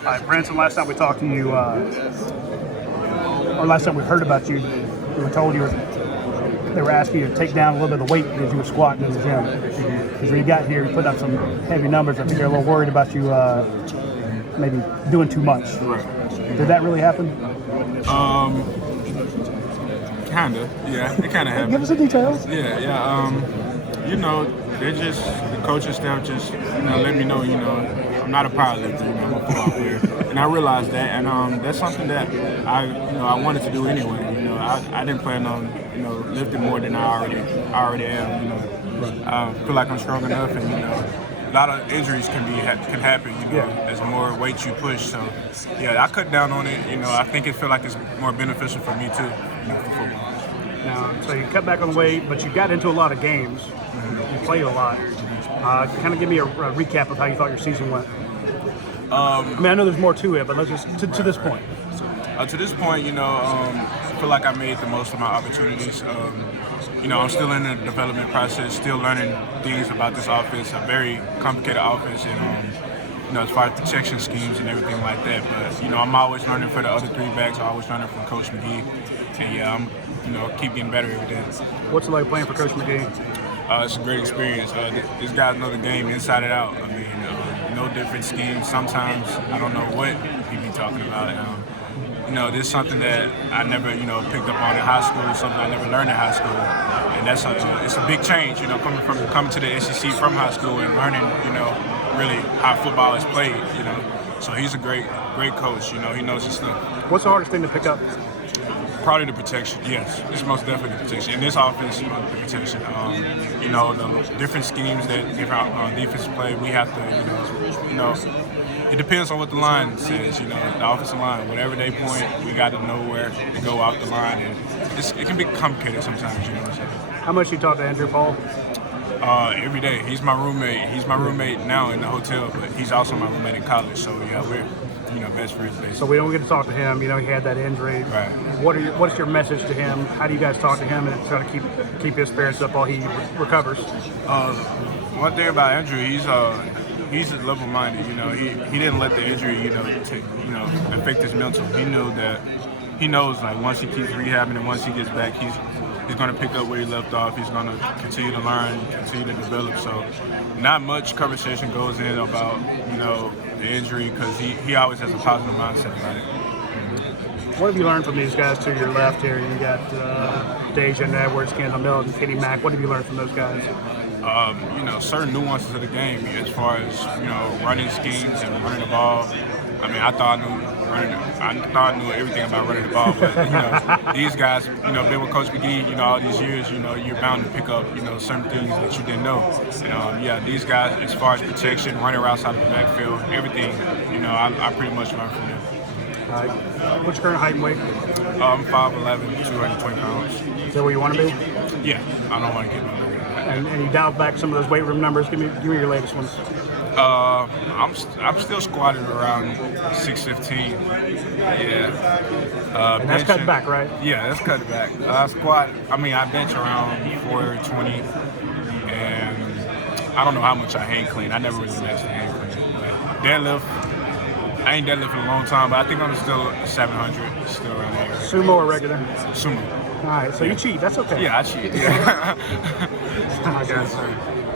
All right, Branson, last time we talked to you, or last time we heard about you, we were told they were asking you to take down a little bit of the weight because you were squatting in the gym. Because when you got here, you put up some heavy numbers. I think they're a little worried about you maybe doing too much. Right. Did that really happen? Kinda. Yeah, it kind of happened. Give us the details. Yeah. They're just the coaching staff just let me know. I'm not a powerlifter. I'm a football player, and I realized that, and that's something that I wanted to do anyway. I didn't plan on lifting more than I already am. I feel like I'm strong enough, and a lot of injuries can happen. As more weight you push. So I cut down on it. I think it feel like it's more beneficial for me too. For football. Now, so you cut back on the weight, but you got into a lot of games. You played a lot. Kind of give me a recap of how you thought your season went. I know there's more to it, but let's just to this point. To this point, I feel like I made the most of my opportunities. I'm still in the development process, still learning things about this offense, a very complicated offense, and as far as protection schemes and everything like that. But I'm always learning for the other three backs. I'm always learning from Coach McGee, and I'm keep getting better every day. What's it like playing for Coach McGee? It's a great experience. These guys know the game inside and out. I mean, no different schemes. Sometimes I don't know what he be talking about. This is something that I never, picked up on in high school. Something I never learned in high school, and it's a big change. Coming to the SEC from high school and learning, really how football is played. So he's a great coach. He knows his stuff. What's the hardest thing to pick up? Probably the protection, yes. It's most definitely the protection. In this offense, the protection. The different schemes that different defenses play, we have to, it depends on what the line says, the offensive line. Whatever they point, we got to know where to go out the line. And it can be complicated sometimes, what I'm saying. How much you talk to Andrew Paul? Every day. He's my roommate. He's my roommate now in the hotel, but he's also my roommate in college. So, we're best friends. Basically. So we don't get to talk to him. He had that injury. Right. What's your message to him? How do you guys talk to him and try to keep his spirits up while he recovers? One thing about Andrew, he's level-minded. He didn't let the injury, affect his mental. He knows like once he keeps rehabbing and once he gets back, he's going to pick up where he left off. He's going to continue to learn, continue to develop. So not much conversation goes in about, the injury because he always has a positive mindset about it. What have you learned from these guys to your left here? You got Dejan Edwards, Kendall Milton, Kenny Mack. What have you learned from those guys? Certain nuances of the game as far as, running schemes and running the ball. I mean, I thought I knew everything about running the ball, but these guys, been with Coach McGee, all these years, you're bound to pick up, certain things that you didn't know. And these guys, as far as protection, running routes out of the backfield, everything, I pretty much learned from them. What's your current height and weight? I'm 5'11", 220 pounds. Is that where you want to be? Yeah, I don't want to get bigger. And you dialed back some of those weight room numbers. Give me your latest ones. I'm still squatting around 615. Yeah. And that's cut back, right? Yeah, that's cut back. I bench around 420, and I don't know how much I hang clean. I never really matched the hang clean. But deadlift, I ain't deadlifting in a long time, but I think I'm still 700, still around there. Sumo or regular? Sumo. All right, so you cheat. That's okay. Yeah, I cheat. Yeah. I got it.